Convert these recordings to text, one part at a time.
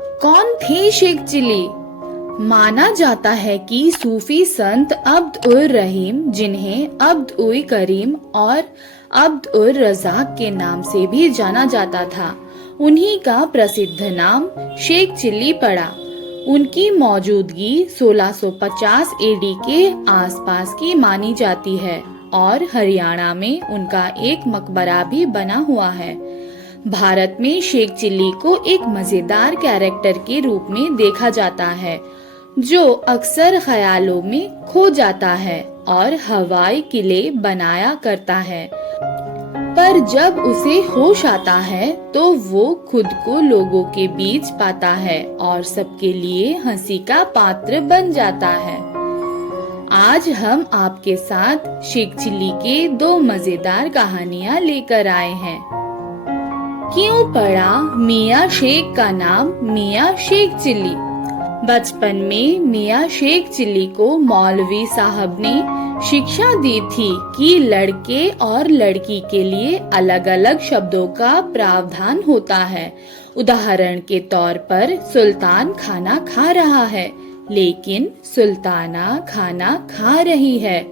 कौन थे शेख चिली? माना जाता है कि सूफी संत अब्द उर रहीम, जिन्हें अब्द उल करीम और अब्द उर रज़ाक के नाम से भी जाना जाता था, उन्हीं का प्रसिद्ध नाम शेख चिली पड़ा। उनकी मौजूदगी 1650 एडी के आसपास की मानी जाती है और हरियाणा में उनका एक मकबरा भी बना हुआ है। भारत में शेख चिली को एक मजेदार कैरेक्टर के रूप में देखा जाता है, जो अक्सर ख्यालों में खो जाता है और हवाई किले बनाया करता है, पर जब उसे होश आता है तो वो खुद को लोगों के बीच पाता है और सबके लिए हंसी का पात्र बन जाता है। आज हम आपके साथ शेख चिली के 2 मजेदार कहानियाँ लेकर आए हैं। क्यों पड़ा मियाँ शेख का नाम मियाँ शेख चिली? बचपन में मियाँ शेख चिली को मौलवी साहब ने शिक्षा दी थी कि लड़के और लड़की के लिए अलग अलग शब्दों का प्रावधान होता है। उदाहरण के तौर पर सुल्तान खाना खा रहा है, लेकिन सुल्ताना खाना खा रही है।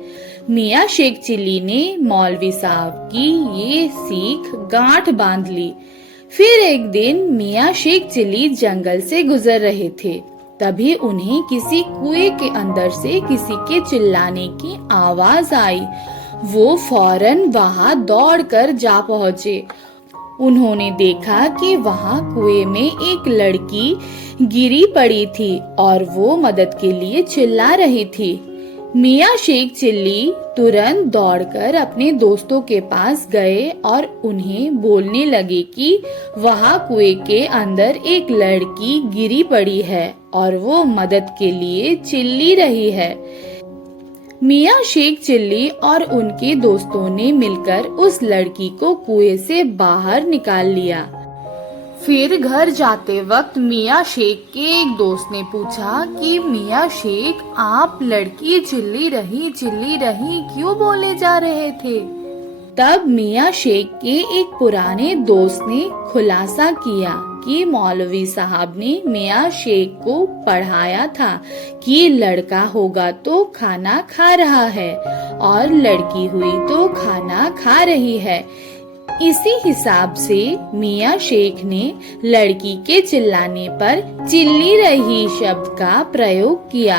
मियाँ शेख चिली ने मौलवी साहब की ये सीख गांठ बांध ली। फिर एक दिन मियाँ शेख चिली जंगल से गुजर रहे थे, तभी उन्हें किसी कुएं के अंदर से किसी के चिल्लाने की आवाज आई। वो फौरन वहां दौड़कर जा पहुंचे। उन्होंने देखा कि वहां कुएं में एक लड़की गिरी पड़ी थी और वो मदद के लिए चिल्ला रही थी। मियाँ शेख चिली तुरंत दौड़कर अपने दोस्तों के पास गए और उन्हें बोलने लगे कि वहां कुएं के अंदर एक लड़की गिरी पड़ी है और वो मदद के लिए चिल्ली रही है। मियाँ शेख चिली और उनके दोस्तों ने मिलकर उस लड़की को कुएं से बाहर निकाल लिया। फिर घर जाते वक्त मियाँ शेख के एक दोस्त ने पूछा कि मियाँ शेख, आप लड़की चिल्ली रही क्यों बोले जा रहे थे? तब मियाँ शेख के एक पुराने दोस्त ने खुलासा किया कि मौलवी साहब ने मियाँ शेख को पढ़ाया था कि लड़का होगा तो खाना खा रहा है और लड़की हुई तो खाना खा रही है। इसी हिसाब से मियाँ शेख ने लड़की के चिल्लाने पर चिल्ली रही शब्द का प्रयोग किया।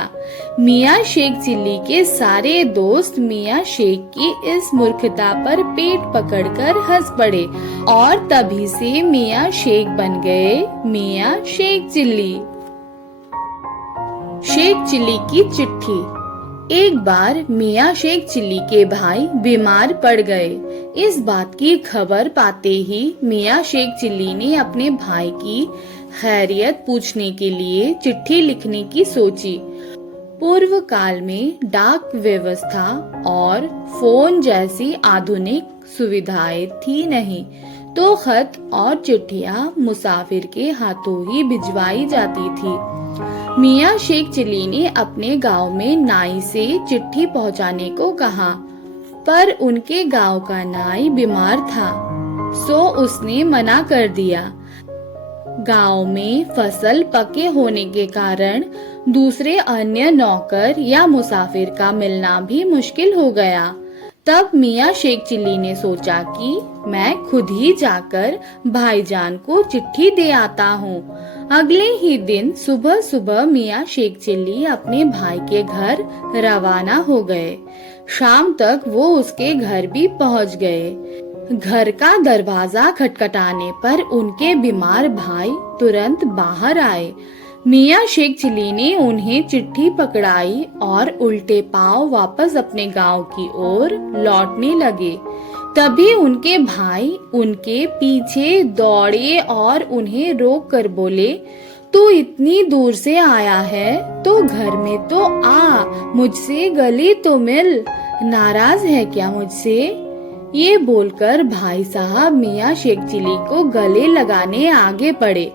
मियाँ शेख चिल्ली के सारे दोस्त मियाँ शेख की इस मूर्खता पर पेट पकड़कर हंस पड़े और तभी से मियाँ शेख बन गए मियाँ शेख चिल्ली। शेख चिल्ली की चिट्ठी। एक बार मियाँ शेख चिल्ली के भाई बीमार पड़ गए। इस बात की खबर पाते ही मियाँ शेख चिल्ली ने अपने भाई की खैरियत पूछने के लिए चिट्ठी लिखने की सोची। पूर्व काल में डाक व्यवस्था और फोन जैसी आधुनिक सुविधाएं थी नहीं, तो खत और चिट्ठियां मुसाफिर के हाथों ही भिजवाई जाती थी। मियाँ शेख चिल्ली ने अपने गांव में नाई से चिट्ठी पहुंचाने को कहा, पर उनके गांव का नाई बीमार था, सो उसने मना कर दिया। गांव में फसल पके होने के कारण दूसरे अन्य नौकर या मुसाफिर का मिलना भी मुश्किल हो गया। तब मियाँ शेख चिल्ली ने सोचा कि मैं खुद ही जाकर भाईजान को चिट्ठी दे आता हूँ। अगले ही दिन सुबह सुबह मियाँ शेख चिल्ली अपने भाई के घर रवाना हो गए। शाम तक वो उसके घर भी पहुँच गए। घर का दरवाजा खटखटाने पर उनके बीमार भाई तुरंत बाहर आए। मियाँ शेख चिल्ली ने उन्हें चिट्ठी पकड़ाई और उल्टे पांव वापस अपने गांव की ओर लौटने लगे। तभी उनके भाई उनके पीछे दौड़े और उन्हें रोक कर बोले, तू इतनी दूर से आया है तो घर में तो आ, मुझसे गले तो मिल, नाराज है क्या मुझसे? ये बोलकर भाई साहब मियाँ शेख चिल्ली को गले लगाने आगे बढ़े।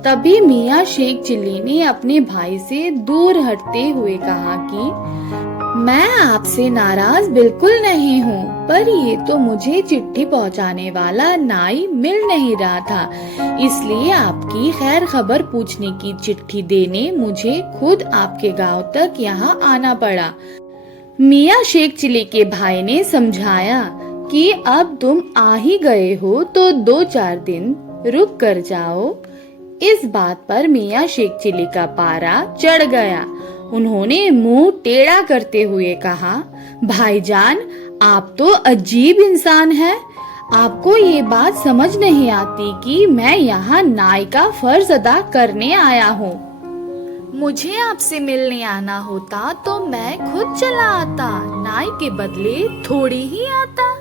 तभी मियाँ शेख चिल्ली ने अपने भाई से दूर हटते हुए कहा कि मैं आपसे नाराज बिल्कुल नहीं हूँ, पर ये तो मुझे चिट्ठी पहुँचाने वाला नाई मिल नहीं रहा था, इसलिए आपकी खैर खबर पूछने की चिट्ठी देने मुझे खुद आपके गांव तक यहाँ आना पड़ा। मियाँ शेख चिली के भाई ने समझाया कि अब तुम आ ही गए हो तो 2-4 दिन रुक कर जाओ। इस बात पर मियाँ शेख चिली का पारा चढ़ गया। उन्होंने मुंह टेढ़ा करते हुए कहा, भाईजान, आप तो अजीब इंसान हैं। आपको ये बात समझ नहीं आती कि मैं यहाँ नाई का फर्ज अदा करने आया हूँ। मुझे आपसे मिलने आना होता तो मैं खुद चला आता, नाई के बदले थोड़ी ही आता।